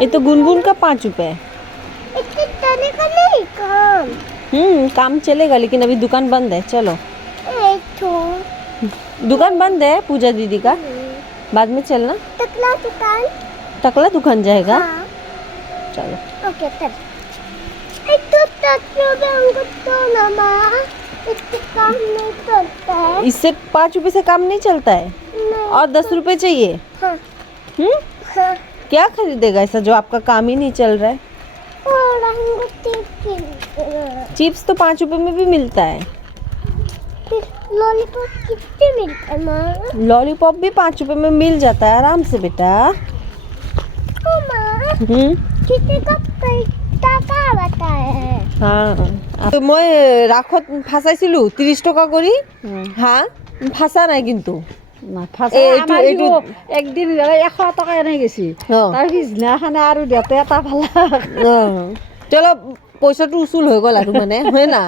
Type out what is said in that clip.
ये तो गुनगुन का 5 रुपए। चलेगा नहीं काम। काम चलेगा लेकिन अभी दुकान बंद है। चलो दुकान बंद है पूजा दीदी का, बाद में चलना। टकला दुकान। टकला दुकान जाएगा। हाँ। चलो ओके चल। तो ना माँ, इससे काम नहीं चलता है। इससे 5 रुपए से काम नहीं चलता है। नहीं। और 10 रुपए चाहिए। हाँ। हाँ। क्या खरीदेगा ऐसा जो आपका काम ही नहीं चल रहा है? चिप्स तो 5 रुपए में भी मिलता है। लॉलीपॉप कितने मिलता है माँ? लॉलीपॉप भी 5 रुपए में मिल जाता है आराम से बेटा। कितने का টাকা बताए? মই রাখত ফাঁচাইছিলো 30 টাকা কৰি। হ্যাঁ ফাঁচা নাই কিন্তু একদিন 100 টকা এনে গেছি, তাৰ পিছদিনাখনে আৰু দেউতা এটা ভালা চলো পইচাটো উচুল হৈ গ'ল আৰু মানে হয় না।